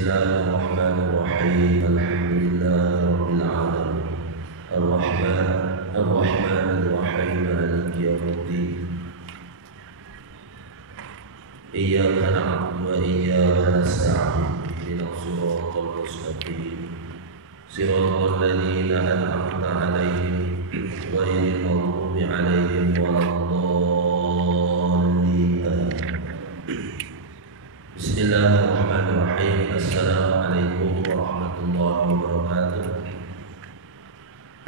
Bismillahirrahmanirrahim. Alhamdulillahirabbil alamin. Ar-Rahmanir Rahim. Maliki yaumiddin. Iyyaka na'budu wa iyyaka nasta'in. Ihdinas siratal mustaqim. Siratal ladzina an'amta 'alaihim ghairil maghdubi 'alaihim waladdallin. Bismillahirrahmanirrahim. Assalamualaikum warahmatullahi wabarakatuh.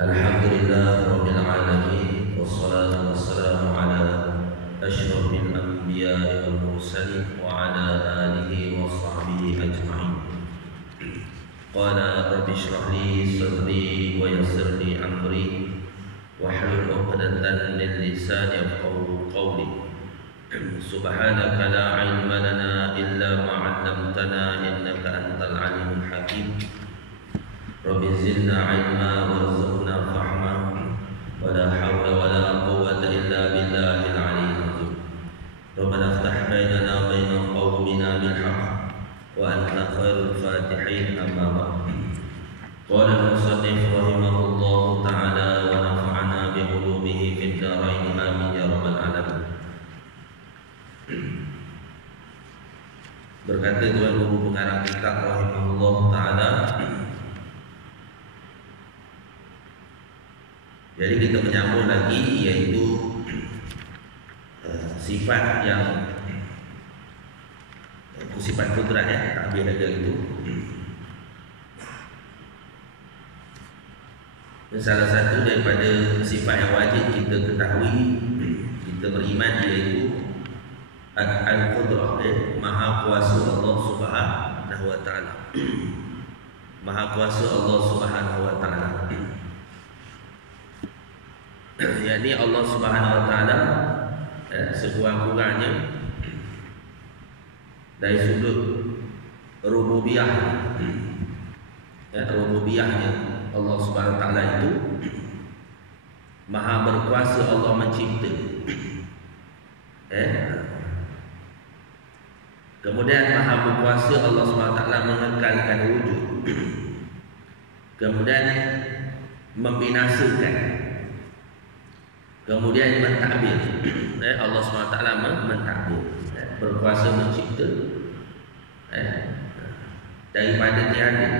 Alhamdulillahirabbil alamin. Wassalatu wassalamu ala asyrafil anbiya'i wal mursalin wa ala alihi wa sahbihi ajma'in. Qala rabbi shrah li sadri wa yassir li amri wahlul 'uqdatam min lisani yafqahu qawli. Subhanaka la ilma lana illa ma 'allamtana innaka antal alimul hakim. Rabbi zidna ilma warzuqna fahma wa la hawla wa la quwwata illa billahil aliyyil azim. Rabbana iftah bainana wa baina qaumina bil haqq wa anta khairul fatihin. Amma ba'd. Qala al-musannif rahimahullahu ta'ala wa nafa'ana bi ulumihi fid dharain amin ya rabbal alamin. Berkata Tuan Guru pengarang kitab rahimahullah ta'ala, jadi kita menyambung lagi, iaitu sifat yang sifat kudrat ya, takbir ada itu. Dan salah satu daripada sifat yang wajib kita ketahui, kita beriman, iaitu Al-Qudrah, Maha Kuasa Allah Subhanahu wa Ta'ala. Maha Kuasa Allah Subhanahu wa Ta'ala, yakni Allah Subhanahu wa Ta'ala sekurang-kurangnya dari sudut rububiyah, rububiyahnya Allah Subhanahu wa Ta'ala itu Maha berkuasa. Allah mencipta, kemudian Maha berkuasa Allah SWT mengekalkan wujud, kemudian membinasakan, kemudian mentadbir. Allah SWT mentadbir, berkuasa mencipta daripada tiada,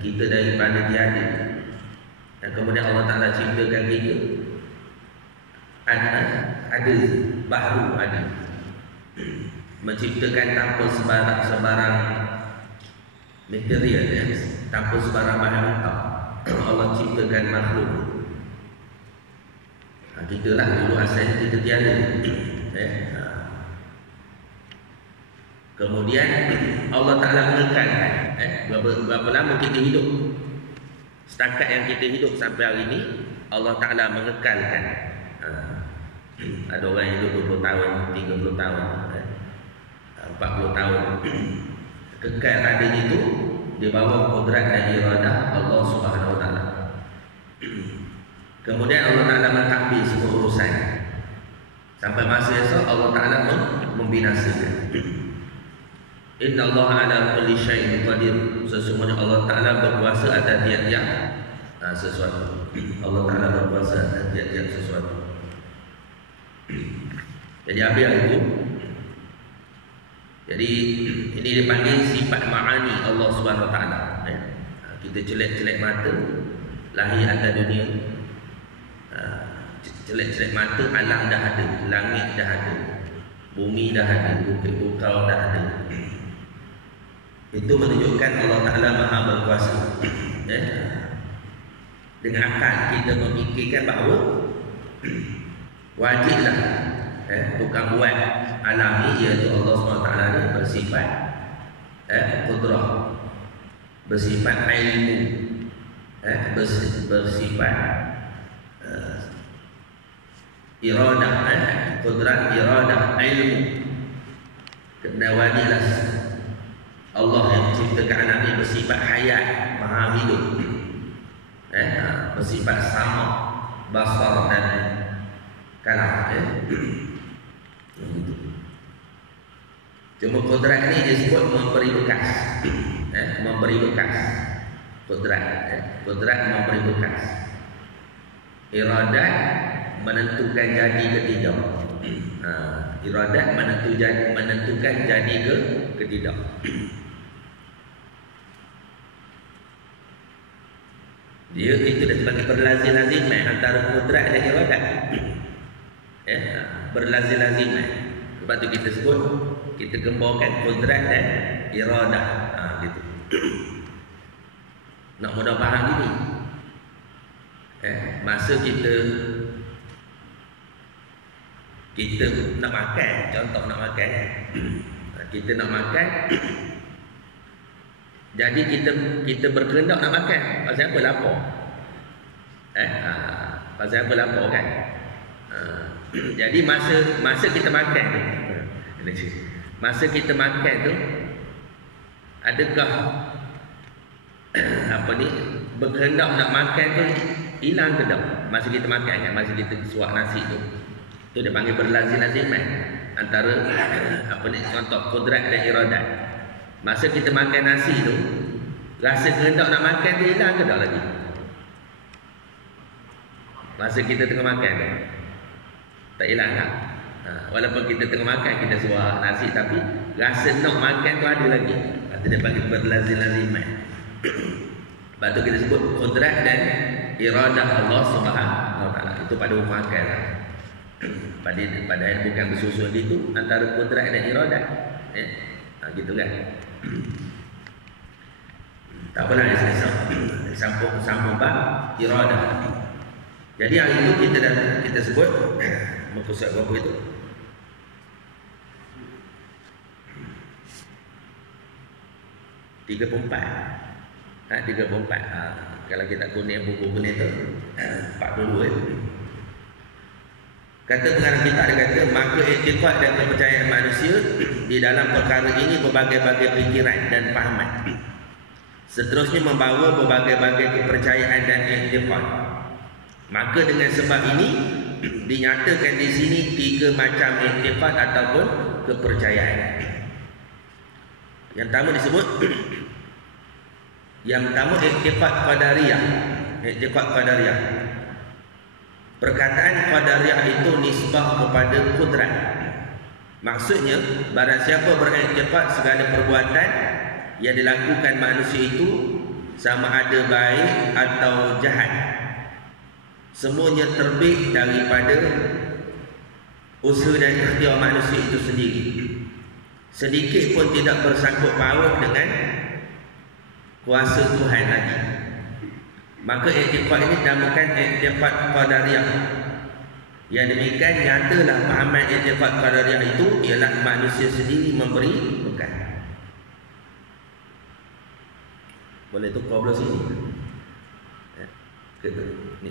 kita daripada tiada, dan kemudian Allah Ta'ala ciptakan kita ada baru, ada menciptakan tanpa sebarang material, tanpa sebarang bahan mentah. Allah ciptakan makhluk. Kita lah dulu asalnya kita tiada. Kemudian Allah Ta'ala mengekalkan. Berapa lama kita hidup? Setakat yang kita hidup sampai hari ini, Allah Ta'ala mengekalkan. Ada orang yang hidup 20 tahun, 30 tahun, 40 tahun. Kekal adanya itu di bawah kudrat dan iradah Allah Subhanahu wa Ta'ala. Kemudian Allah Ta'ala mentadbir semua urusan sampai masa esok Allah Ta'ala membinasakan. Inna Allah ala kulli syai'in qadir. Sesungguhnya Allah Ta'ala berkuasa atas tiap-tiap sesuatu. Allah Ta'ala berkuasa atas tiap-tiap sesuatu. Jadi apa yang itu? Jadi ini dipanggil sifat ma'ani Allah Subhanahu wa Ta'ala. Kita celek-celek mata, lahir atas dunia, celek-celek mata, alam dah ada, langit dah ada, bumi dah ada, bukit bukau dah ada. Itu menunjukkan Allah Ta'ala Maha berkuasa. Dengan akal kita memikirkan bahawa wajiblah tukang buat alami, iaitu Allah SWT ni bersifat qudrah, bersifat ilmu, bersifat iradah, qudrah, iradah, ilmu. Kena wajiblah Allah yang menciptakan alam ini bersifat hayat, maha hidup, bersifat sama, basar dan kalam. Cuma kodrat ni disebut memberi bekas. Memberi bekas. Kodrat. Kodrat memberi bekas. Iradat menentukan jadi ke tidak. Iradat menentukan jadi ke tidak. Dia itu dah sebagai berlazim-lazimah antara kodrat dan iradat. Berlazim-lazimah. Sebab tu kita sebut, kita gembarkan kodrat dan iradah. Gitu. Nak mudah faham gini. Masa kita nak makan, contoh nak makan. Kita nak makan. Jadi kita berkehendak nak makan. Pasal apa lapar? Pasal apa lapar kan? Jadi masa kita makan tu, masa kita makan tu, adakah berkehendak nak makan tu hilang ke tak? Masa kita makan kan, masa kita suap nasi tu, tu dia panggil berlazim-lazimah antara contoh kodrat dan iradat. Masa kita makan nasi tu, rasa kehendak nak makan tu hilang ke tak lagi? Masa kita tengah makan tu tak hilang tak? Walaupun kita tengah makan, kita suap nasi, tapi rasa nak makan tu ada lagi. Lepas tu dia panggil berlazim-lazimah. Lepas tu kita sebut kodrat dan iradah Allah Subhanahu Wa Taala. Itu pada umum akal lah. Pada bukan bersusun gitu antara kodrat dan iradah. Gitu kan. Tak apalah, sambung bab iradah. Jadi hari itu kita sebut muka surat berapa itu? 34. 34. Kalau kita kuning buku kuning tu 42. Kata pengarang kitab dia kata, maka iktikad dan kepercayaan manusia di dalam perkara ini berbagai-bagai fikiran dan fahaman. Seterusnya membawa berbagai-bagai kepercayaan dan iktikad. Maka dengan sebab ini dinyatakan di sini 3 macam iktikad ataupun kepercayaan. Yang pertama disebut iktikad qadariyah. Iktikad qadariyah. Perkataan qadariyah itu nisbah kepada kudrat. Maksudnya, barang siapa beriktikad segala perbuatan yang dilakukan manusia itu sama ada baik atau jahat, semuanya terbit daripada usaha dan ikhtiar manusia itu sendiri. Sedikit pun tidak bersangkut paut dengan kuasa Tuhan lagi. Maka iktikad ini dinamakan iktikad qadariyah. Yang demikian nyatalah pahaman iktikad qadariyah itu ialah manusia sendiri memberi bekas. Boleh tukar belah sini. Ni.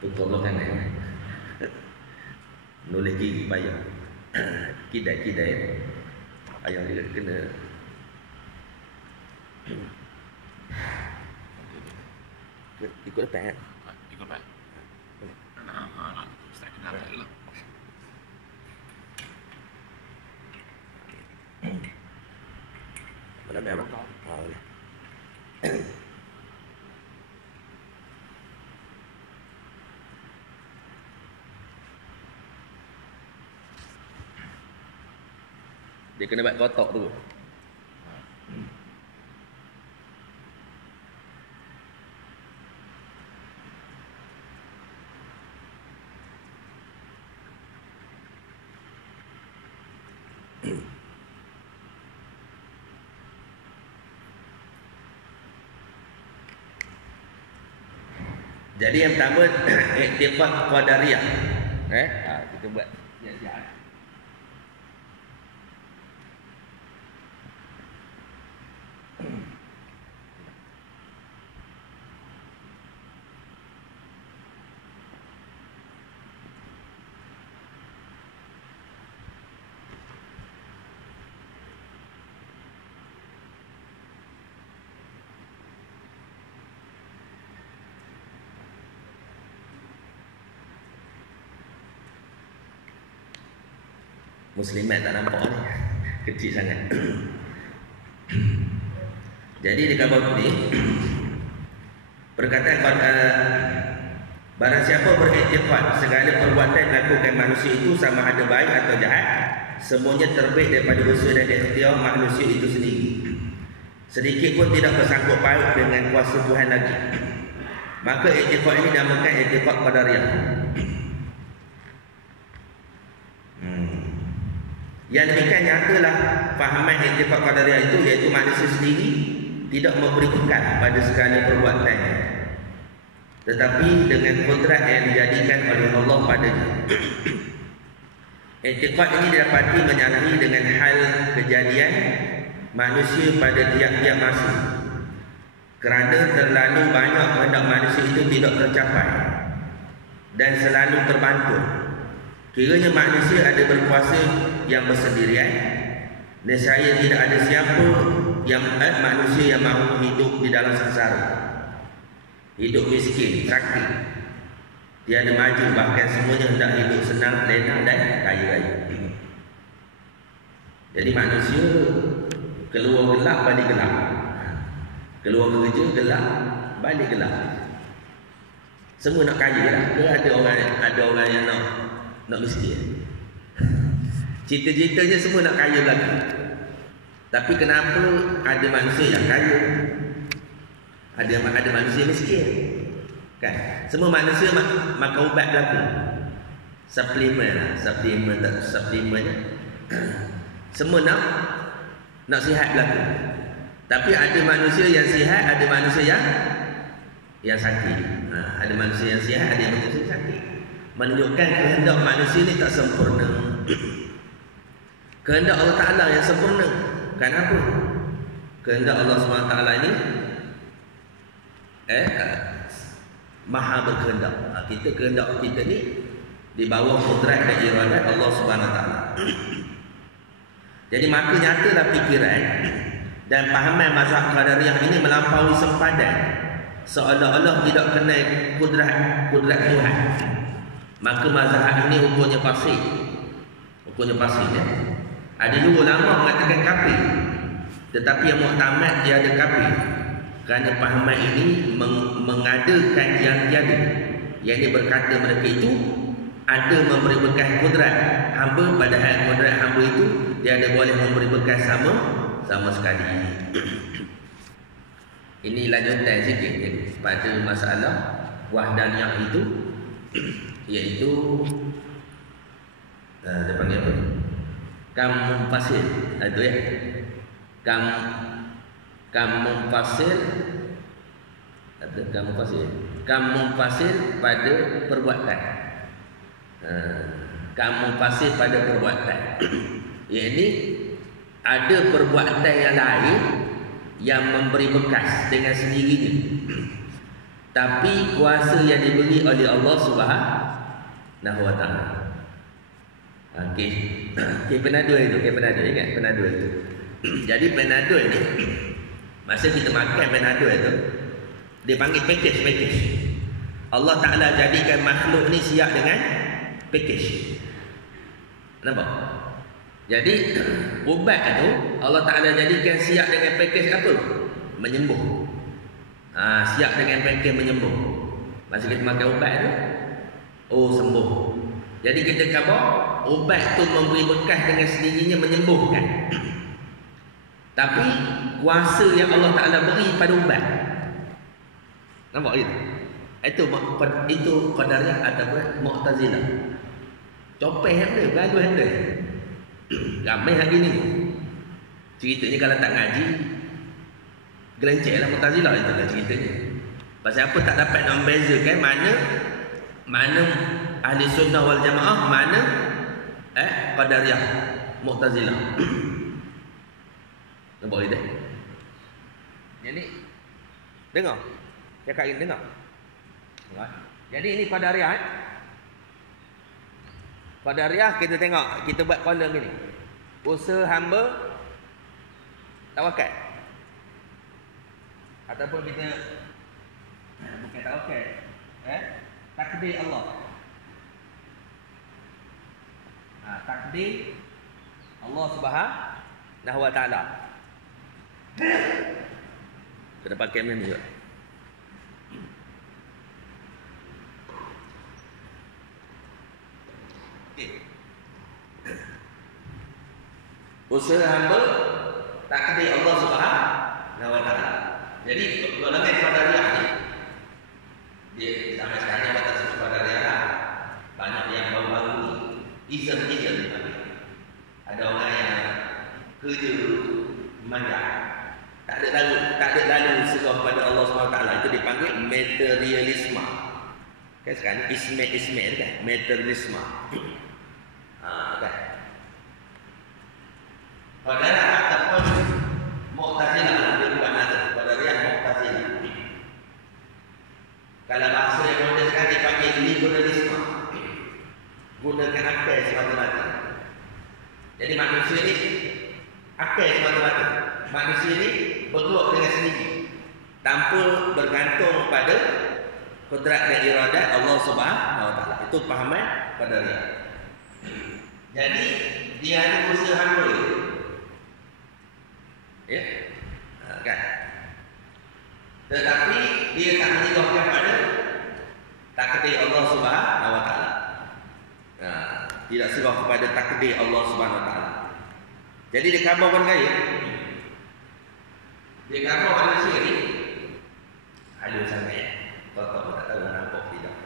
Tukar belah kanan. Nulis kiri payah. Kidai. Ayah dia kena. Ikut depan kan? Ikut depan. Start kenal dulu. Boleh apa? Boleh. Dia kena buat kotak tu. Jadi yang pertama iktikad qadariyah. Kita buat siap-siap. Muslimat tak nampak ni. Kecil sangat. Jadi di kabar ini perkataan barang siapa beriktikad segala perbuatan dilakukan manusia itu sama ada baik atau jahat, semuanya terbit daripada usaha dan ikhtiar manusia itu sendiri. Sedikit pun tidak bersangkut paut dengan kuasa Tuhan lagi. Maka iktikad ini dinamakan iktikad qadariyah. Yang demikian nyatalah fahaman iktikad qadariyah itu, iaitu manusia sendiri tidak memberi bekat pada segala perbuatannya, tetapi dengan kodrat yang dijadikan oleh Allah padanya. Iktikad ini didapati menyalahi dengan hal kejadian manusia pada tiap-tiap masa, kerana terlalu banyak kehendak manusia itu tidak tercapai dan selalu terbantu. Kiranya manusia ada berkuasa yang bersendirian, nescaya tidak ada siapa yang manusia yang mahu hidup di dalam sengsara, hidup miskin, sakit, tiada maju, bahkan semuanya hendak hidup senang, lena dan kaya-kaya. Jadi manusia keluar gelap balik gelap, keluar kerja gelap balik gelap. Semua nak kaya lah. Ada orang yang nak miskin. Cita-citanya semua nak kaya lagi. Tapi kenapa ada manusia yang kaya, ada manusia miskin? Kan? Semua manusia makan ubat berlaku. Suplemen semua nak sihat berlaku. Tapi ada manusia yang sihat, ada manusia yang sakit. Ada manusia yang sihat, ada manusia yang sakit. Menunjukkan kehendak manusia ni tak sempurna. Kehendak Allah Ta'ala yang sempurna. Kenapa? Kehendak Allah SWT ini maha berkehendak. Kehendak kita ni di bawah kudrat dan iradat Allah SWT. Jadi maka nyatalah fikiran dan pahaman mazhab qadariyah ini melampaui sempadan, seolah-olah tidak kenal kudrat Tuhan. Maka mazhab ini hukumnya fasik. Ya. Ada juga ulama mengatakan kafir, tetapi yang muktamad dia ada kafir, kerana pahaman ini mengadakan yang tiada. Yang ini berkata mereka itu ada memberi bekas kudrat hamba, padahal kudrat hamba itu dia ada boleh memberi bekas sama sekali. Ini lanjutan sikit pada masalah wahdaniyah itu, iaitu dia panggil apa? Kam mufasil. Itu ya. Kam mufasil pada perbuatan. Kam mufasil pada perbuatan. Iaitu ada perbuatan yang lain yang memberi bekas dengan sendirinya, tapi kuasa yang diberi oleh Allah Subhanahu wa Ta'ala. Okey, penadul itu, ingat penadul itu. Jadi penadul ni, masa kita makan penadul itu, dia panggil package. Allah Ta'ala jadikan makhluk ni siap dengan package. Nampak? Jadi ubat itu Allah Ta'ala jadikan siap dengan package apa? Menyembuh. Siap dengan package menyembuh. Masa kita makan ubat itu, sembuh. Jadi kita khabar ubat tu memberi bekas dengan sendirinya menyembuhkan. Tapi kuasa yang Allah Ta'ala beri pada ubat, nampak itu? Itu qadariyah ataupun Mu'tazilah. Copeh ada, bagus ada. Ramai hari ni. Ceritanya kalau tak ngaji, gelencek lah Mu'tazilah itu lah ceritanya. Pasal apa tak dapat nak membezakan mana ahli sunnah wal jamaah, mana qadariyah Mu'tazilah. Nampak kita? Jadi dengar. Cakap ini dengar. Jadi ini qadariyah. Qadariyah kita tengok, kita buat kolom gini. Usaha hamba tawakal. Ataupun kita bukan tawakal. Takdir Allah. Takdir Allah Nahwa ta'ala. Kena pakai macam ni juga. Usaha hamba takdir Allah Subhanahu wa taala. Jadi golongan qadariyah ni dia sampai sekarang batas sebut qadariyah banyak yang baru-baru ni ism ada orang yang kerja manja tak ada lalu serah pada Allah Subhanahu wa taala, itu dipanggil materialisme. Kan sekarang isme kan materialisme. Kan. Qadariyah ataupun Mu'tazilah, dia bukan nazar. Qadariyah Mu'tazilah. Kalau bahasa yang modern sekarang dipanggil liberalisme. Gunakan akal semata-mata. Jadi manusia ni akal semata-mata. Manusia ni bergerak dengan sendiri tanpa bergantung pada kudrat dan iradat Allah Subhanahu wa taala. Itu pahaman Qadariyah. Jadi dia ada usaha hamba. Ya, kan? Tetapi dia tak menyerahkan pada takdir Allah Subhanahu wa taala. Tidak serah kepada takdir Allah Subhanahu wa taala. Jadi dia khabarkan gaya. Dia khabar manusia ni halus sangat. Kau tak tahu nampak tidak.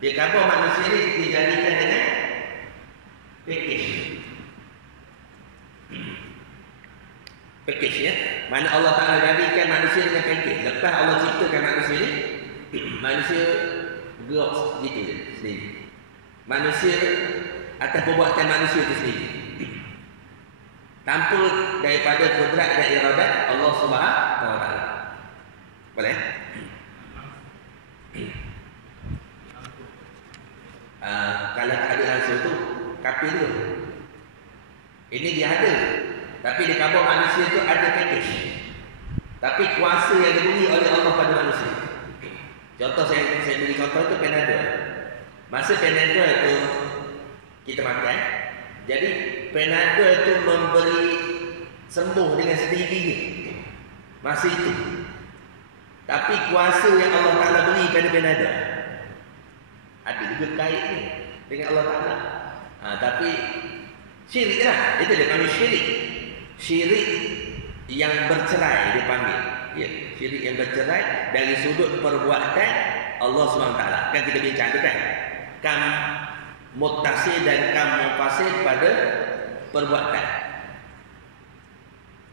Dia khabar manusia ni dijadikan dengan package. Package ya. Mana Allah Ta'ala jadikan manusia dengan package. Lepas Allah ciptakan manusia ni, manusia gerak gitu je sendiri. Manusia atas perbuatan manusia itu sendiri. Tanpa daripada kudrat dan iradat Allah Subhanahu wa taala. Boleh? Kalau tak ada langsung tu kafir tu. Ini dia ada. Tapi di khabar manusia itu ada package. Tapi kuasa yang diberi oleh Allah pada manusia. Contoh saya beri contoh itu Panadol. Masa Panadol itu kita makan, jadi Panadol itu memberi sembuh dengan sendirinya. Masa itu. Tapi kuasa yang Allah Ta'ala beri pada Panadol ada juga kaitnya dengan Allah Ta'ala. Tapi syirik lah. Itu dia panggil syirik. Syirik yang bercerai dipanggil. Ya, syirik yang bercerai dari sudut perbuatan Allah SWT. Kan kita bincang tu kan. Kam muttasil dan kam mufasil pada perbuatan.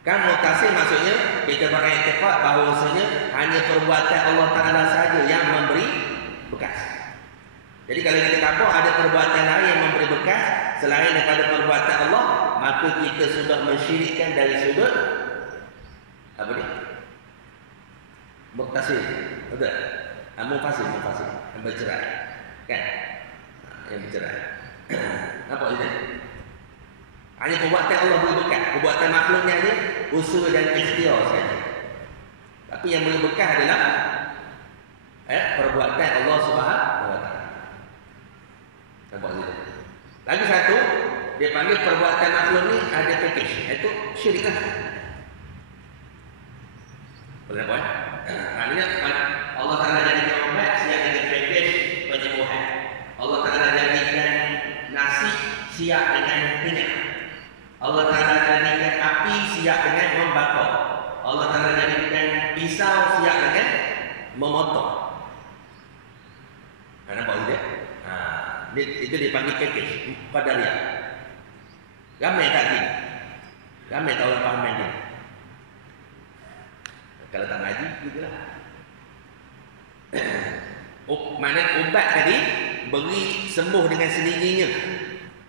Kam muttasil maksudnya kita beriktikad bahawasanya hanya perbuatan Allah Ta'ala sahaja yang memberi bekas. Jadi kalau kita kata ada perbuatan lain yang memberi bekas selain daripada perbuatan Allah, maka kita sudah mensyirikkan dari sudut apa ni? Muttasil. Betul? Mufasil yang bercerai. Kan? Yang bercerai. Nampak itu? Hanya perbuatan Allah beri bekas. Perbuatan makhluknya ni usaha dan ikhtiar saja. Tapi yang beri bekas adalah perbuatan Allah Subhanahu wa taala. Nampak itu? Lagi satu, dia panggil perbuatan makhluk ni ada package. Itu syirik lah. Boleh apa? Maknanya Allah Ta'ala jadikan obat siap dengan package penyembuhan. Allah Ta'ala jadikan nasi siap dengan minyak. Allah Ta'ala jadikan api siap dengan membakar. Allah Ta'ala jadikan pisau siap dengan memotong. Nampak itu? Itu dipanggil package Qadariyah. Ramai tak ni? Ramai tak orang faham ni? Kalau tak ngaji, gitulah. Mana ubat tadi beri sembuh dengan sendirinya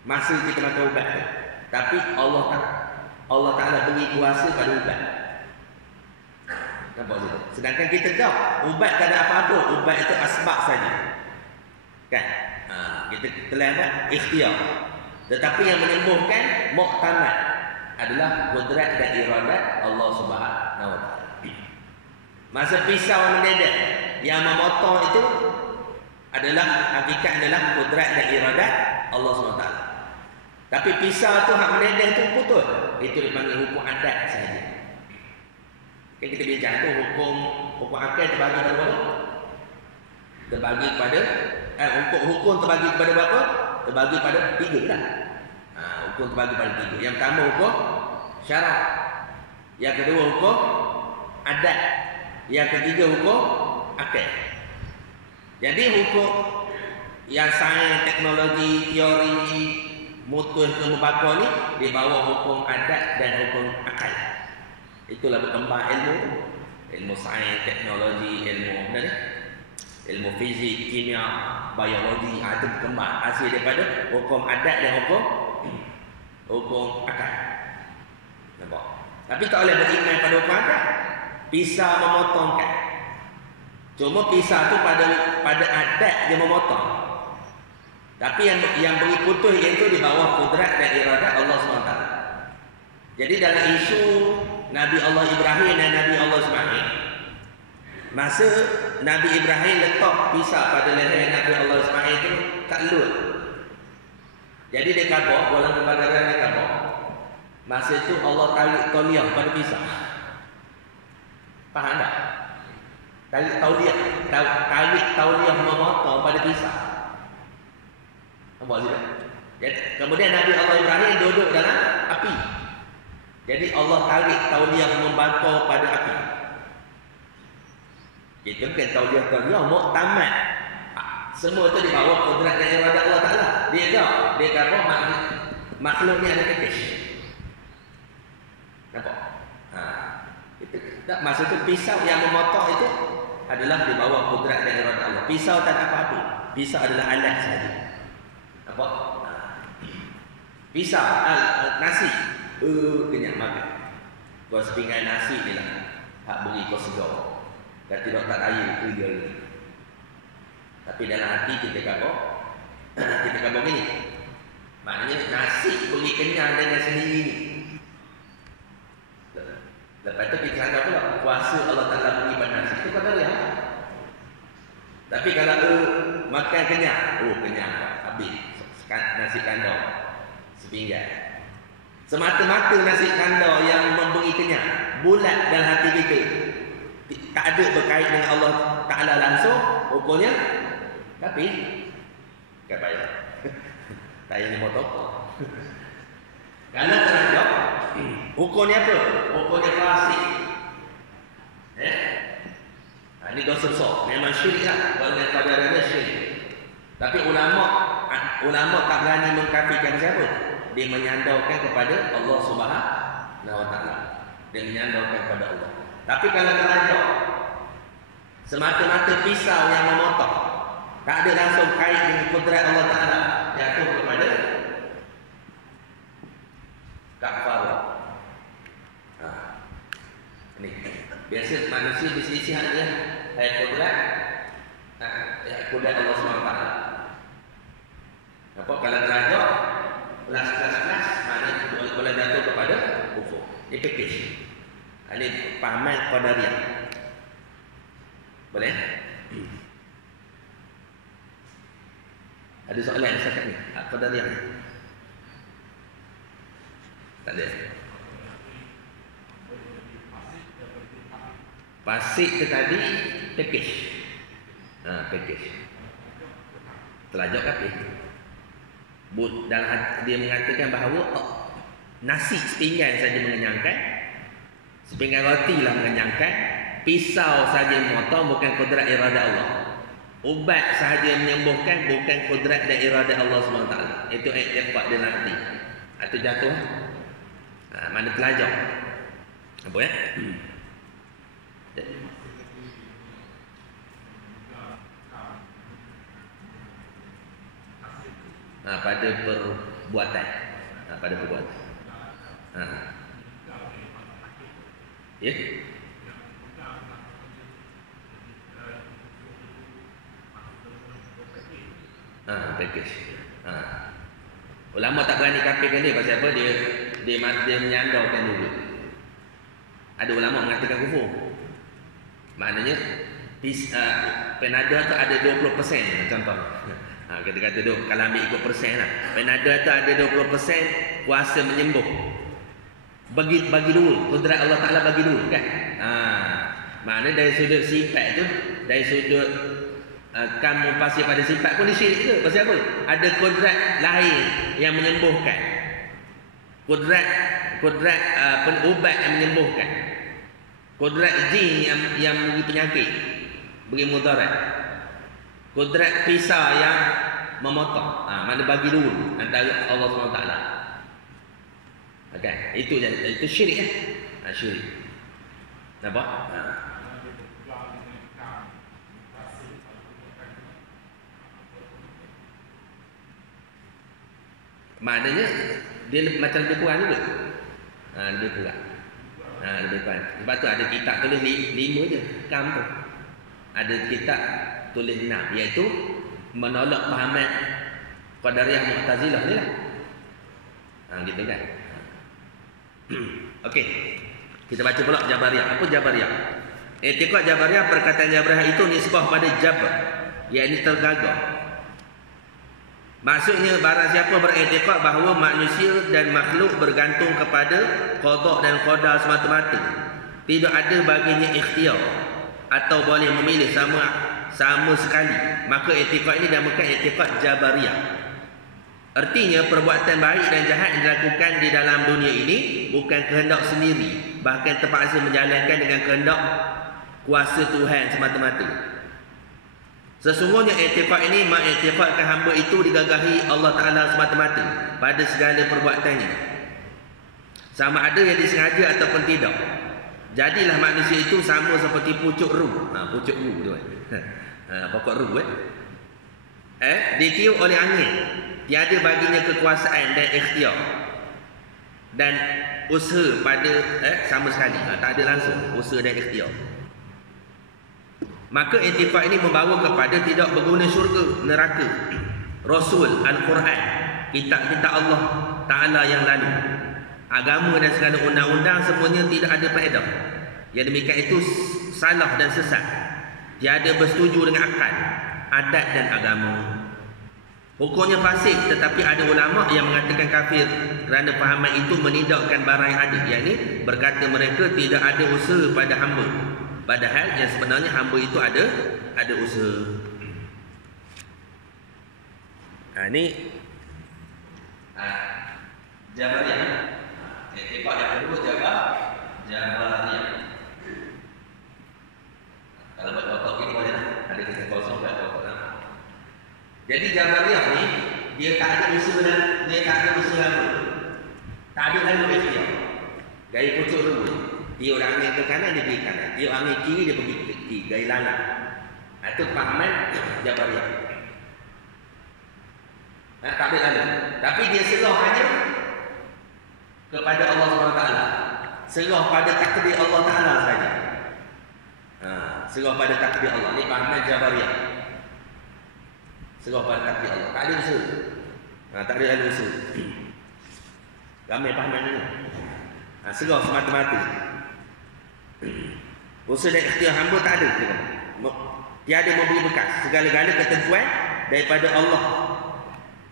masa kita makan ubat tu. Tapi Allah Ta'ala beri kuasa pada ubat. Nampak tu? Sedangkan kita tahu ubat tak ada apa-apa. Ubat itu asbab saja. Kan? Kita telah ada ikhtiar. Tetapi yang menyembuhkan muqtamad adalah kudrat dan iradat Allah Subhanahu wa taala. Masa pisau mendadak yang memotong itu adalah hakikat adalah kudrat dan iradat Allah Subhanahu wa taala. Tapi pisau tu hak menedeh tu putus. Itu dipanggil hukum adat saja. Kan kita bincang tu hukum akal terbagi pada berapa? Terbagi pada hukum terbagi pada berapa? Terbagi pada 3 lah. Hukum terbagi pada 3. Yang pertama hukum syarak. Yang kedua hukum adat. Yang ketiga hukum akal. Jadi hukum yang sains, teknologi, teori, mutus ke membakar ni di bawah hukum adat dan hukum akal. Itulah berkembang ilmu tu. Ilmu sains, teknologi, ilmu fizik, kimia, biologi, itu berkembang hasil daripada hukum adat dan hukum akal. Nampak? Tapi tak boleh beriman pada hukum adat. Pisau memotongkan. Cuma pisau tu pada adat dia memotong. Tapi yang beri putus iaitu di bawah kudrat dan iradat Allah SWT. Jadi dalam isu Nabi Allah Ibrahim dan Nabi Allah Ismail, masa Nabi Ibrahim letak pisau pada leher Nabi Allah Ismail itu tak lut. Jadi dia kabur, bola kebakaran dia kabur. Masa itu Allah tarik tauliah pada pisau. Faham tak? Tarik tauliah memotong pada pisau. Nampak tidak? Jadi, kemudian Nabi Allah Ibrahim duduk dalam api. Jadi Allah tarik tauliah membakar pada api. Itu bukan tauliah muktamad. Semua itu di bawah kudrat dan iradat Allah Ta'ala. Dia kata makhluk ni ada kekes. Nampak? Itu tak, masa itu pisau yang memotong itu adalah di bawah kudrat dan iradat Allah. Pisau tak ada apa-apa. Pisau adalah alat sahaja. Nampak? Pisau, nasi. Kenyang makan. Kau sepinggan nasi ni lah. Hak beri kau segar. Dan tidak tak raya ke dia ni. Tapi dalam hati kita kata gini. Maknanya nasi beri kenyang dengan sendiri ni. Lepas tu kita anggap pula kuasa Allah Ta'ala beri pada nasi. Itu kata dia. Tapi kalau makan kenyang. Kenyang. Habis. Nasi kandar. Sepinggan. Semata-mata nasi kandar yang memberi kenyang. Bulat dalam hati kita. Tak ada berkait dengan Allah Ta'ala langsung. Hukumnya. Tapi. Tak payah. Tak payah ni motor. Kalau terajak. Hukumnya apa? Hukumnya klasik. Ini dosa besar. Memang syirik lah. Kalau dengan kabarnya syirik. Tapi ulama tak berani mengkafirkan siapa? Dia menyandarkan kepada Allah Subhanahu Wa Taala. Dia menyandarkan kepada Allah. Tapi kalau terajak semata-mata pisau yang memotong, tak ada langsung kait dengan kudrat Allah Ta'ala, jatuh kepada kafar. Ini biasa manusia berselisih hanya kudrat kudrat Allah SWT. Nampak kalau terajak kelas mana boleh jatuh kepada kufur. Ini package. Ini pahaman Qadariyah. Boleh? Ada soalan yang saya ni? Qadariyah ni? Tak ada. Pasik tu tadi package. Package. Terajak kafir. Dalam dia mengatakan bahawa nasi sepinggan saja mengenyangkan, sepinggan roti lah mengenyangkan, pisau saja memotong bukan kudrat iradat Allah, ubat sahaja menyembuhkan bukan kudrat dan iradat Allah SWT. Itu iktiqad dia nanti. Itu jatuh. Mana telajak. Apa ya? Pada perbuatan. Pada perbuatan. Ya? Package. Ulama tak berani kafirkan dia pasal apa? Dia menyandarkan dulu. Ada ulama mengatakan kufur. Maknanya Panadol tu ada 20% contoh. Kita kata tu kalau ambil ikut persen lah. Panadol tu ada 20% kuasa menyembuh. Bagi dulu, kudrat Allah Taala bagi dulu kan. Maknanya dari sudut sifat tu, dari sudut kamu pasti pada sifat pun disyirik ke? Pasal apa? Ada kudrat lain yang menyembuhkan. Kudrat ubat yang menyembuhkan. Kudrat jin yang beri penyakit, beri mudarat. Kudrat pisau yang memotong. Mana bagi dulu antara Allah SWT. Okay. Itu syirik ya. Syirik. Nampak? Maknanya dia macam lebih kurang juga. Lebih kurang. Lebih kurang. Sebab tu ada kitab tulis 5 je. Kam tu. Ada kitab tulis 6, iaitu menolak pahaman Qadariyah Mu'tazilah ni lah. Gitu kan. Okey. Kita baca pula Jabariyah. Apa Jabariyah? I'tiqad Jabariyah, perkataan Jabariyah itu nisbah pada Jabr, iaitu tergagah. Maksudnya barang siapa beriktikad bahawa manusia dan makhluk bergantung kepada qada dan qadar semata-mata, tidak ada baginya ikhtiar atau boleh memilih sama sekali, maka i'tiqad ini dinamakan i'tiqad Jabariyah. Artinya perbuatan baik dan jahat yang dilakukan di dalam dunia ini bukan kehendak sendiri, bahkan terpaksa menjalankan dengan kehendak kuasa Tuhan semata-mata. Sesungguhnya i'tiqad ini mengiktikadkan hamba itu digagahi Allah Ta'ala semata-mata pada segala perbuatannya, sama ada yang disengaja ataupun tidak. Jadilah manusia itu sama seperti pucuk ru. Pucuk ru tu pokok ru ditiup oleh angin. Tiada baginya kekuasaan dan ikhtiar dan usaha pada sama sekali. Tak ada langsung usaha dan ikhtiar. Maka i'tiqad ini membawa kepada tidak berguna syurga, neraka, Rasul, Al-Quran, kitab-kitab Allah Ta'ala yang lalu, agama dan segala undang-undang, semuanya tidak ada faedah. Yang demikian itu salah dan sesat. Tiada bersetuju dengan akal, adat dan agama. Hukumnya fasik, tetapi ada ulama yang mengatakan kafir kerana fahaman itu menidakkan barang yang ada, yakni berkata mereka tidak ada usaha pada hamba, padahal yang sebenarnya hamba itu ada usaha. Ini Jabariyah. I'tiqad yang kedua Jabariyah. Kalau buat kotak ini boleh ada kita kosong buat kotak. Jadi Jabariyah ni dia tak ada usaha, dia tak ada usaha apa. Tak ada lalu ikhtiar. Gaya pucuk dulu. Dia orang angin ke kanan, dia pergi kanan. Dia angin kiri, dia pergi kiri. Gaya lalang. Itu pahaman Jabariyah. Tak ada lalu. Tapi dia serah hanya kepada Allah SWT. Serah pada takdir Allah Ta'ala saja. Serah pada takdir Allah. Ini pahaman Jabariyah. Serah pada takdir Allah. Tak ada usaha. Tak ada lalu usaha. Ramai pahaman ini. Serah semata-mata. Usaha dan ikhtiar hamba tak ada. Tiada memberi bekas. Segala-gala ketentuan daripada Allah,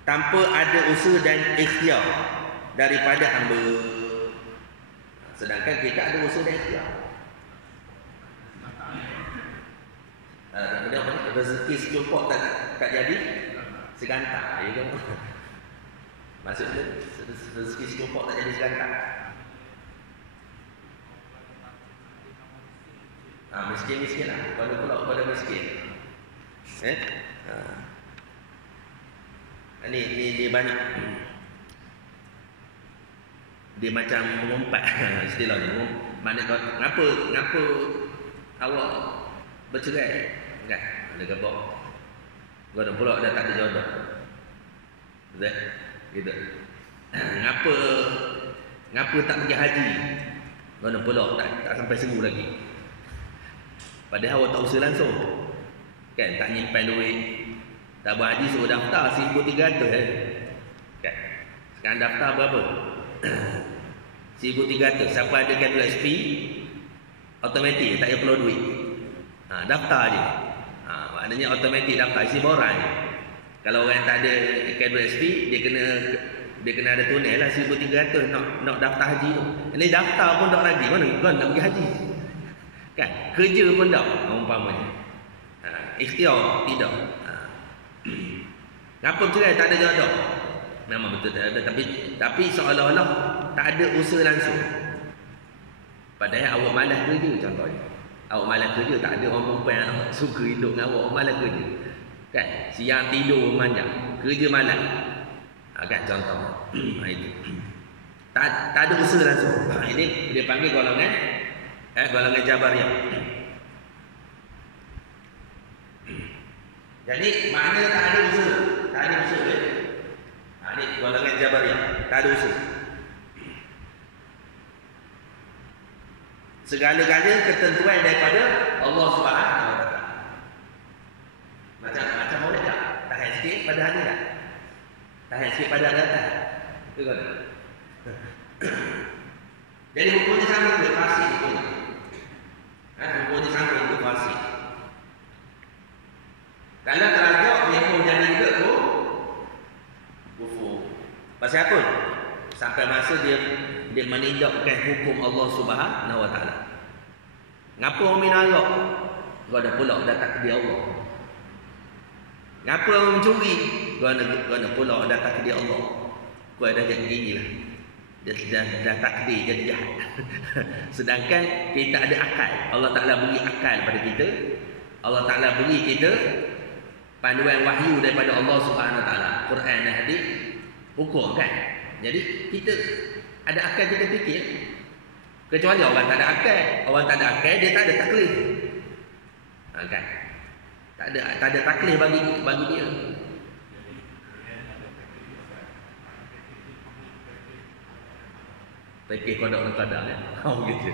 tanpa ada usaha dan ikhtiar daripada hamba. Sedangkan kita ada usaha dan ikhtiar. Rezeki secumpuk tak jadi segantar. Maksudnya rezeki secumpuk tak jadi segantar. Miskin-miskin lah. Pada pula kepada miskin. Ini dia banyak. Dia macam mengumpat istilah ni. Maknanya ngapa awak bercerai? Kan? Ada kebok. Gua pula dah tak ada jodoh. Betul? Gitu. Ngapa tak pergi haji? Gua pula tak sampai sembuh lagi. Padahal awak tak usaha langsung. Kan? Tak nyimpan duit. Tak buat haji suruh daftar 1,300 kan? Sekarang daftar berapa? 1,300. Siapa ada kan SP automatik, tak payah perlu duit. Daftar je. Maknanya automatik daftar, isi borang je. Kalau orang tak ada KWSP, dia kena ada tunai lah 1,300 nak daftar haji tu. Ini daftar pun tak lagi. Mana kau nak pergi haji? Kan? Kerja pun tak umpamanya. Ikhtiar tidak. Kenapa bercerai tak ada jodoh? Memang betul tak ada, tapi seolah-olah tak ada usaha langsung. Padahal awak malas kerja contohnya. Awak malas kerja, tak ada orang perempuan yang suka hidup dengan awak malas kerja. Kan? Siang tidur manjang, kerja malam. Kan contoh. Itu. Tak ada usaha langsung. Ini dia panggil golongan Jabariyah. Jadi mana tak ada usaha? Tak ada usaha. Ini golongan Jabariyah, tak ada usaha. Segala-galanya ketentuan daripada Allah Subhanahu Wa Taala. Macam boleh tak? Tahan sikit pada hari tak? Tahan sikit pada hari tak? Itu kan? Jadi hukumnya sama dengan fasik hukumnya. Hukumnya sama dengan fasik. Kalau terajak dia pun jadi juga kufur. Pasal apa? Sampai masa dia menindakkan hukum Allah Subhanahu Wa Taala. Ngapa orang minarok? Kau dah pula dah takdir Allah. Ngapa orang mencuri? Kau dah pula dah takdir Allah. Kau dah jadi ginilah. Dah takdir jadi jahat. Sedangkan kita ada akal. Allah Taala beri akal pada kita. Allah Taala beri kita panduan wahyu daripada Allah Subhanahu Wa Taala. Quran dan hadis hukum kan. Jadi kita ada akal kita fikir. Kecuali orang tak ada akal. Orang tak ada akal dia tak ada taklif. Kan? Tak ada taklif bagi dia. Fikir kodok-kodok ya. Oh gitu.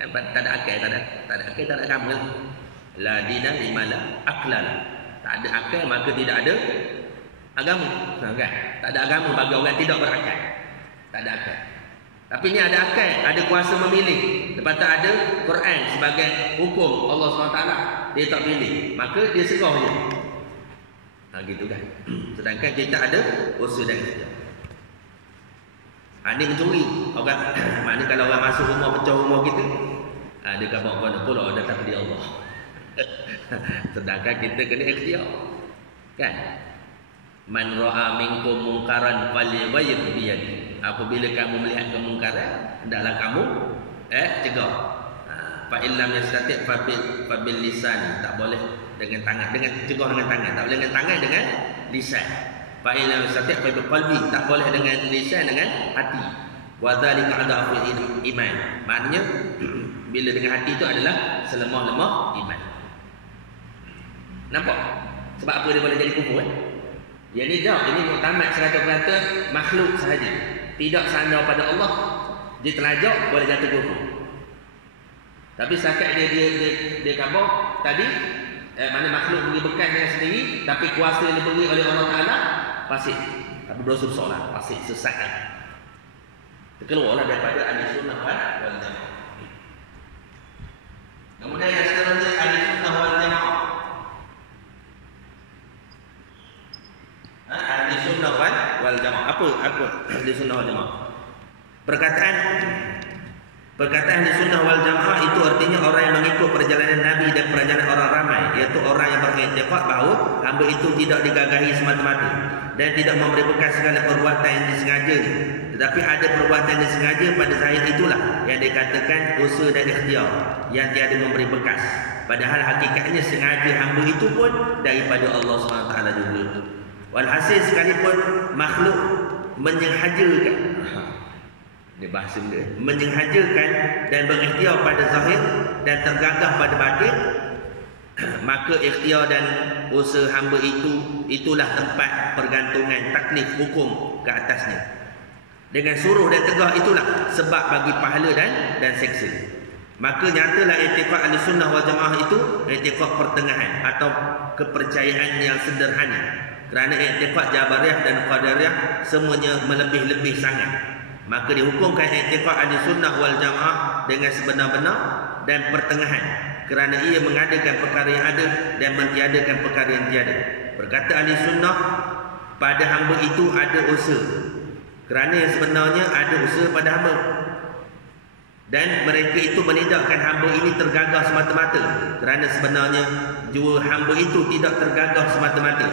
Tak ada akal, tak ada akal, tak ada agama. La dina limala aqlal. Tak ada akal maka tidak ada agama. Kan? Tak ada agama bagi orang tidak berakal. Tak ada akal. Tapi ni ada akal, ada kuasa memilih. Lepas tu ada Quran sebagai hukum Allah SWT. Dia tak pilih, maka dia serah je. Gitu kan. Sedangkan kita ada usaha dan ikhtiar. Ini mencuri. Orang mana kalau orang masuk rumah pecah rumah kita, dia kata orang pula dah takdir Allah. Sedangkan kita kena ikhtiar. Kan? Man ra'a minkum munkaran falyughayyir bi yadihi. Apabila kamu melihat kemungkaran, hendaklah kamu cegah. Fa illam yastati' fa bil lisan. Tak boleh dengan tangan, dengan cegah dengan tangan. Tak boleh dengan tangan, dengan lisan. Fa illam yastati' fa bil qalbi. Tak boleh dengan lisan, dengan hati. Wa dzalika adaful iman. Maknanya bila dengan hati itu adalah selemah-lemah iman. Nampak? Sebab apa dia boleh jadi kufur? Yang ni dah, ini muktamad 100% makhluk sahaja. Tidak sandar pada Allah, dia telajak boleh jatuh kufur. Tapi setakat dia khabar tadi, mana makhluk beri bekas dengan sendiri, tapi kuasa yang diberi oleh Allah Taala fasik. Tapi berdosa besar lah, fasik, sesat kan. Terkeluarlah daripada ahli sunnah wal jamaah. Kemudian yang seterusnya ahli sunnah wal jamaah. Ahli sunnah wal jamaah. Apa ahli sunnah wal jamaah? Perkataan ahli sunnah wal jamaah itu artinya orang yang mengikut perjalanan Nabi dan perjalanan orang ramai, iaitu orang yang beriktikad bahawa hamba itu tidak digagahi semata-mata dan tidak memberi bekas segala perbuatan yang disengaja, tetapi ada perbuatan yang disengaja. Pada zahir itulah yang dikatakan usaha dan ikhtiar yang tiada memberi bekas, padahal hakikatnya sengaja hamba itu pun daripada Allah SWT juga. Walhasil sekalipun makhluk menyengajakan, ini bahasa dia, menyengajakan dan berikhtiar pada zahir dan tergagah pada batin, maka ikhtiar dan usaha hamba itulah tempat pergantungan taklif hukum ke atasnya. Dengan suruh dan tegah itulah sebab bagi pahala dan seksa. Maka nyatalah i'tiqad Ahlussunnah wal Jamaah itu i'tiqad pertengahan atau kepercayaan yang sederhana. Kerana i'tiqad Jabariyah dan Qadariyah semuanya melebih-lebih sangat. Maka dihukumkan i'tiqad Ahlussunnah wal Jamaah dengan sebenar-benar dan pertengahan. kerana ia mengadakan perkara yang ada dan mentiadakan perkara yang tiada. Berkata ahli sunnah, pada hamba itu ada usaha, kerana yang sebenarnya ada usaha pada hamba, dan mereka itu menidakkan hamba ini tergagah semata-mata, kerana sebenarnya jua hamba itu tidak tergagah semata-mata.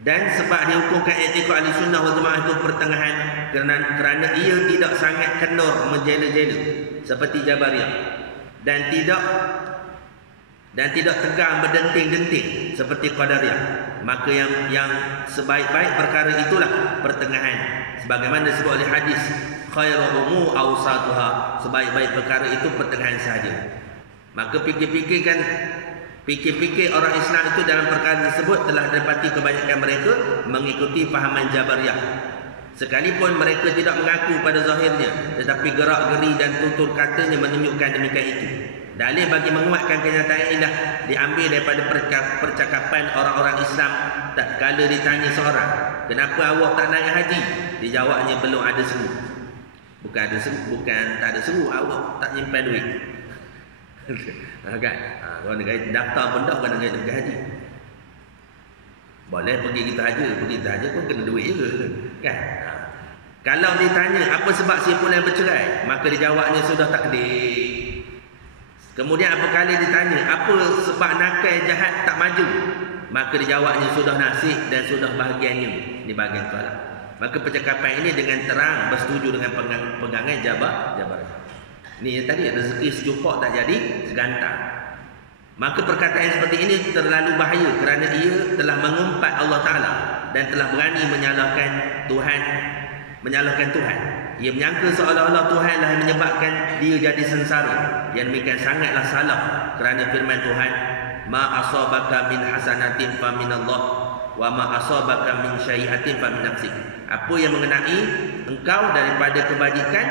Dan sebab dihukumkan i'tiqad ahli sunnah wal jamaah itu pertengahan, kerana ia tidak sangat kendor menjela-jela seperti Jabariyah, dan tidak tegang berdenting-denting seperti Qadariyah. Maka yang sebaik-baik perkara itulah pertengahan, sebagaimana disebut oleh hadis, khairuhum awsatuha, sebaik-baik perkara itu pertengahan sahaja. Maka fikir orang Islam itu dalam perkara tersebut telah dapati kebanyakan mereka mengikuti fahaman Jabariyah, sekalipun mereka tidak mengaku pada zahirnya, tetapi gerak-geri dan tutur katanya menunjukkan demikian itu. Dalil bagi menguatkan kenyataan ialah diambil daripada percakapan orang-orang Islam tatkala ditanya seorang, kenapa awak tak naik haji? Dijawabnya, belum ada seru. Bukan tak ada seru, awak tak nyimpan duit. Kan? Kalau negara daftar pun tak bukan negara haji. Boleh pergi kita haji pun kena duit juga, kan? Kalau ditanya apa sebab si fulan bercerai, maka dijawabnya sudah takdir. Kemudian apabila ditanya apa sebab nakal jahat tak maju, maka dijawabnya sudah nasib dan sudah bahagiannya di bahagian tolak. Maka percakapan ini dengan terang bersetuju dengan pegangan Jabariyah. Ni tadi rezeki secupak tak jadi segantang. Maka perkataan seperti ini terlalu bahaya kerana ia telah mengumpat Allah Ta'ala dan telah berani menyalahkan Tuhan. Ia menyangka seolah-olah Tuhanlah yang menyebabkan dia jadi sengsara. Yang demikian sangatlah salah, kerana firman Tuhan, ma asabaka min hasanatin fa min Allah wa ma asabaka min sayyi'atin fa min nafsik. Apa yang mengenai engkau daripada kebajikan,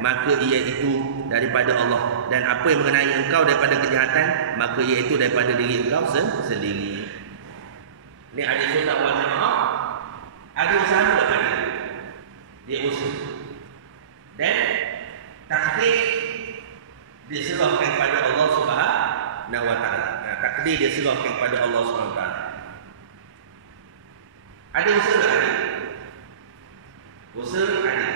maka ia itu daripada Allah, dan apa yang mengenai engkau daripada kejahatan, maka ia itu daripada diri engkau sendiri. Ini ahli sunnah wal jamaah ada usaha tak ada? Dia usaha. Dan takdir diserahkan kepada Allah Subhanahu wa taala. Takdir diserahkan kepada Allah Subhanahu wa taala. Ada usaha tak ada? Usaha ada.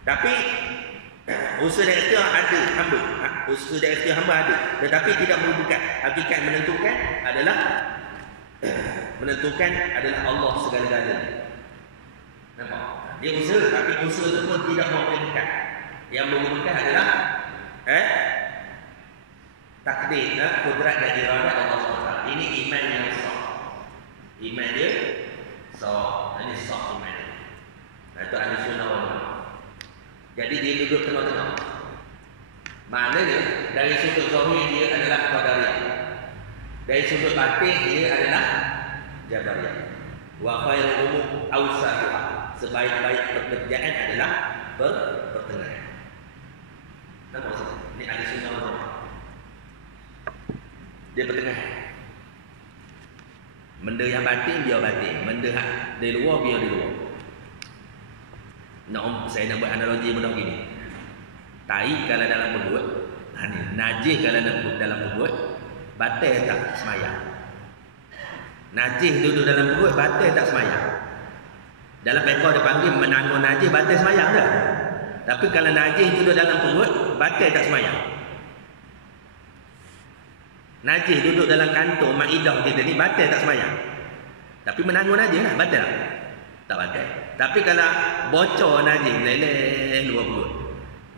Tapi usaha dan ikhtiar ada hamba. Usaha dan ikhtiar hamba ada, tetapi tidak merupakan hakikat menentukan adalah Allah segala-galanya. Nampak? Dia usaha, tapi usaha itu pun tidak merupakan. Yang merupakan adalah takdir, kudrat dan iradah Allah SWT. Ini iman yang sah. Iman dia sah. Ini sah iman dia. Itu ahli sunnah wal jamaah. Jadi dia duduk tengah-tengah. Maknanya dari sudut zahir dia adalah Qadariyah, dari sudut batin dia adalah Jabariyah. Wa khairuhum awsatuha, sebaik-baik pekerjaan adalah pertengahan. Nampak maksud? Ini ahli sunnah wal jamaah. Dia pertengahan. Benda yang batin biar batin, benda di luar biar di luar. Saya nak buat analogi benda begini. Tai kalau dalam perut, najis kalau dalam perut, batal tak semayang. Najis duduk dalam perut, batal tak semayang. Dalam pekor dia panggil menanggung najis, batal semayang tak? Tapi kalau najis duduk dalam perut, batal tak semayang. Najis duduk dalam kantor maidah kita ni, batal tak semayang. Tapi menanggung najis lah, batal tak batal. Tapi kalau bocor najis meleleh luar perut,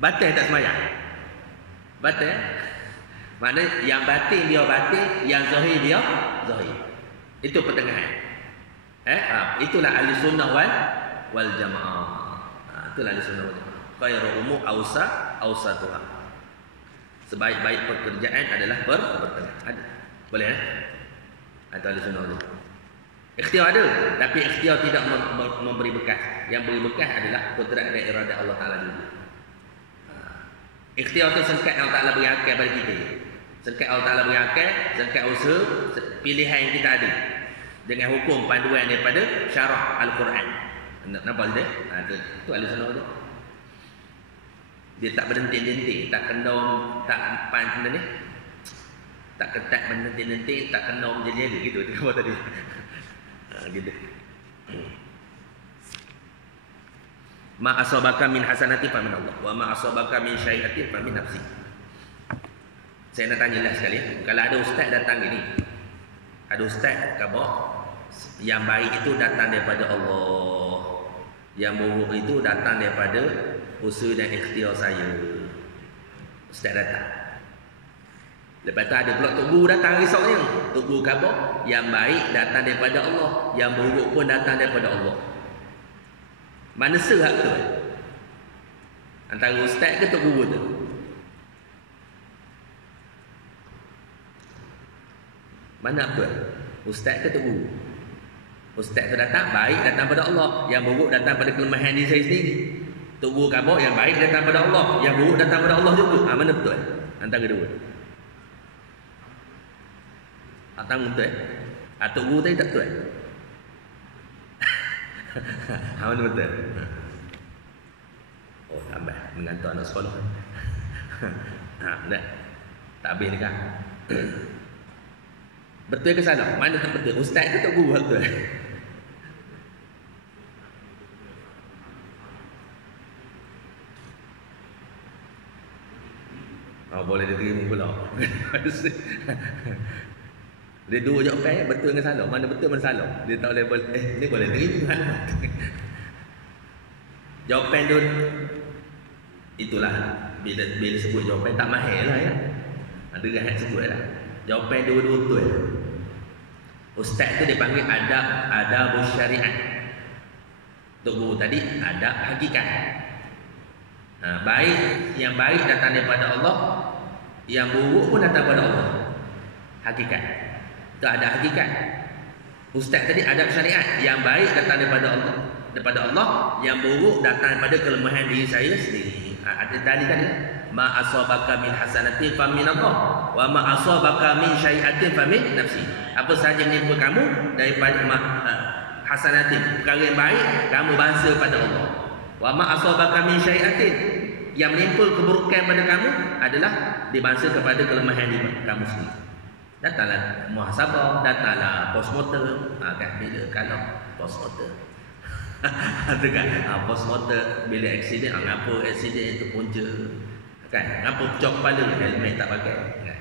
batal tak semayang? Batal. Maknanya yang batin biar batin, yang zahir biar zahir. Itu pertengahan. Itulah ahli sunnah wal jamaah. Itulah ahli sunnah wal jamaah. Khairuhum awsatuha. Sebaik-baik pekerjaan adalah pertengahan. Ada. Boleh Itu ahli sunnah wal jamaah. Ikhtiar ada, tapi ikhtiar tidak memberi bekas. Yang beri bekas adalah kudrat dan iradah Allah Ta'ala dulu. Ikhtiar itu sengkat Allah Ta'ala beri akal pada kita. Sengkat Allah Ta'ala beri akal, sengkat usaha, pilihan yang kita ada. Dengan hukum panduan daripada syarah Al-Quran. Nampak tak? Itu ahli sunnah tu. Dia tak berdentik-dentik, tak kendom, tak apa ni? Tak ketat berdentik-dentik, tak kendom jadi gitu dia apa tadi. Gitu. Ma asabaka min hasanati fa min Allah wa ma asabaka min syai'atin fa min nafsi. Saya nak tanyalah sekali ya. Kalau ada ustaz datang gini. Ada ustaz khabar yang baik itu datang daripada Allah. Yang buruk itu datang daripada usaha dan ikhtiar saya. Ustaz datang. Lepas tu ada pula Tok Guru datang esoknya. Tok Guru khabar yang baik datang daripada Allah, yang buruk pun datang daripada Allah. Mana serap tu? Antara ustaz ke Tok Guru tu? Mana apa? Ustaz ke Tok Guru? Ustaz tu datang baik datang pada Allah, yang buruk datang pada kelemahan diri saya sendiri. Tok Guru khabar yang baik datang pada Allah, yang buruk datang pada Allah juga. Mana betul? Antara dua. Atang betul? Tok Guru tadi tak betul? Mana betul? Oh, tambah mengantuk anak sekolah. Dah. Tak habis ni kan? Betul ke salah? Mana tak betul? Ustaz ke Tok Guru betul? Boleh diterima pula. Dia dua jawapan betul dengan salah. Mana betul mana salah. Dia tak boleh ni boleh terima. Jawapan tu itulah bila sebut jawapan tak mahal lah ya. Ada rahat sebut lah. Jawapan dua-dua betul. Ustaz tu dia panggil adab syariat. Tok Guru tadi adab hakikat. Yang baik datang daripada Allah, yang buruk pun datang daripada Allah. Hakikat. Itu ada hakikat. Ustaz tadi adab syariat, yang baik datang daripada Allah, yang buruk datang daripada kelemahan diri saya sendiri. Ada tadi kan ma asabaka min hasanatin fa min Allah wa ma asabaka min syai'atin fa min nafsi. Apa sahaja menimpa kamu daripada hasanatin, perkara yang baik, kamu bahasa pada Allah. Wa ma asabaka min syai'atin, yang menimpa keburukan pada kamu adalah dibahasa kepada kelemahan diri kamu sendiri. Datanglah muhasabah, datanglah postmortem. Kan bila kalau postmortem ada kan postmortem bila aksiden, ngapa aksiden itu punca kan, ngapa pecah kepala, helmet tak pakai kan?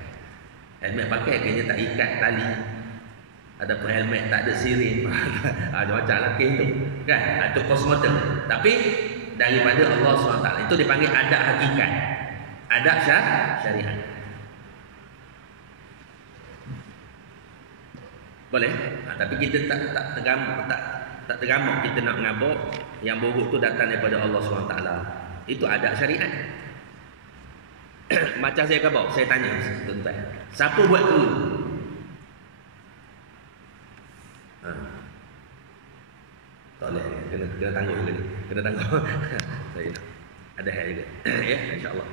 Helmet pakai kena tak ikat tali, ada pun helmet tak ada sirim. Macam lah kes tu kan, itu postmortem. Tapi daripada Allah SWT, itu dipanggil adab hakikat, adab syariat. Boleh? Tapi kita tak tergamak kita nak ngabuk yang buruk tu datang daripada Allah SWT. Itu adab syariat. Macam saya khabar, saya tanya tuan-tuan, siapa buat tu? Tak boleh, kena tangguh juga ni. Kena tangguh. Saya ada hal juga. Ya, insya-Allah.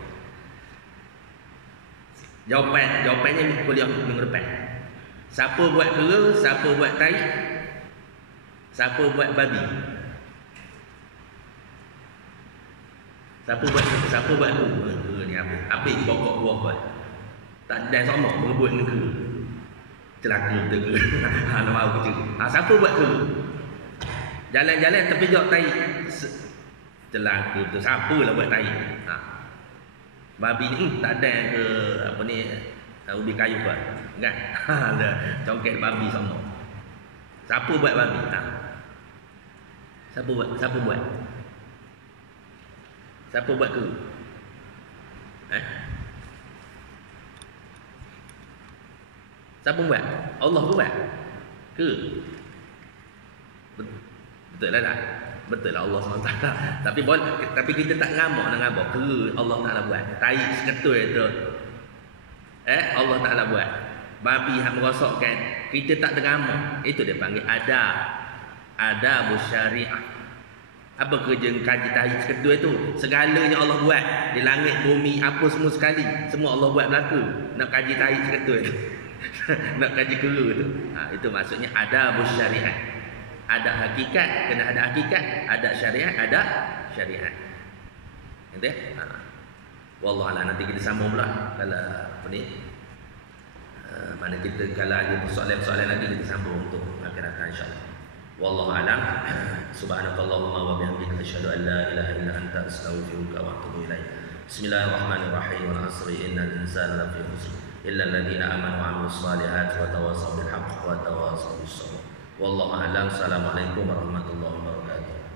Jawapannya kuliah minggu depan. Siapa buat kera, siapa buat tai, siapa buat babi? Siapa buat kera ni apa? Apa pokok buah buat? Tak ada sama berebut dengan kera. Celaka betul kera. Nak mahu kecil. Siapa buat kera? Jalan-jalan terpijak tai. Celaka betul. Siapalah buat tai? Babi ni tak ada ke apa ni, ubi kayu buat. Kan? Ada congket babi sama. Siapa buat babi? Siapa buat? Siapa buat kera? Siapa buat? Allah buat ke? Betul lah tak? Betul lah Allah SWT. Tapi kita tak ngamak nak ngabak ke Allah Ta'ala buat. Tai seketul itu Allah Ta'ala buat. Babi yang merosakkan, kita tak tergamak. Itu dia panggil adab syariah. Apa kerja kaji tai seketul itu? Segalanya Allah buat. Di langit, bumi, apa semua sekali, semua Allah buat berlaku. Nak kaji tai seketul itu. Nak kaji kera tu. Itu maksudnya adab syariat. Ada hakikat, kena ada hakikat. Ada syariat, ada syariat. Gitu ya? Wallahu a'lam. Nanti kita sambung pula kalau apa ni. Mana kita kalau ada persoalan-persoalan lagi kita sambung untuk akan datang insya-Allah. Wallahu a'lam. Subhanakallahumma wa bihamdika asyhadu an la ilaha illa anta astaghfiruka wa atubu ilaik. Bismillahirrahmanirrahim. Wal 'asri innal insana lafi khusr illa alladziina aamanu wa 'amilus shalihati wa tawassaw bil haqqi wa tawassaw bis sabr. Wallahu a'lam. Assalamualaikum warahmatullahi wabarakatuh.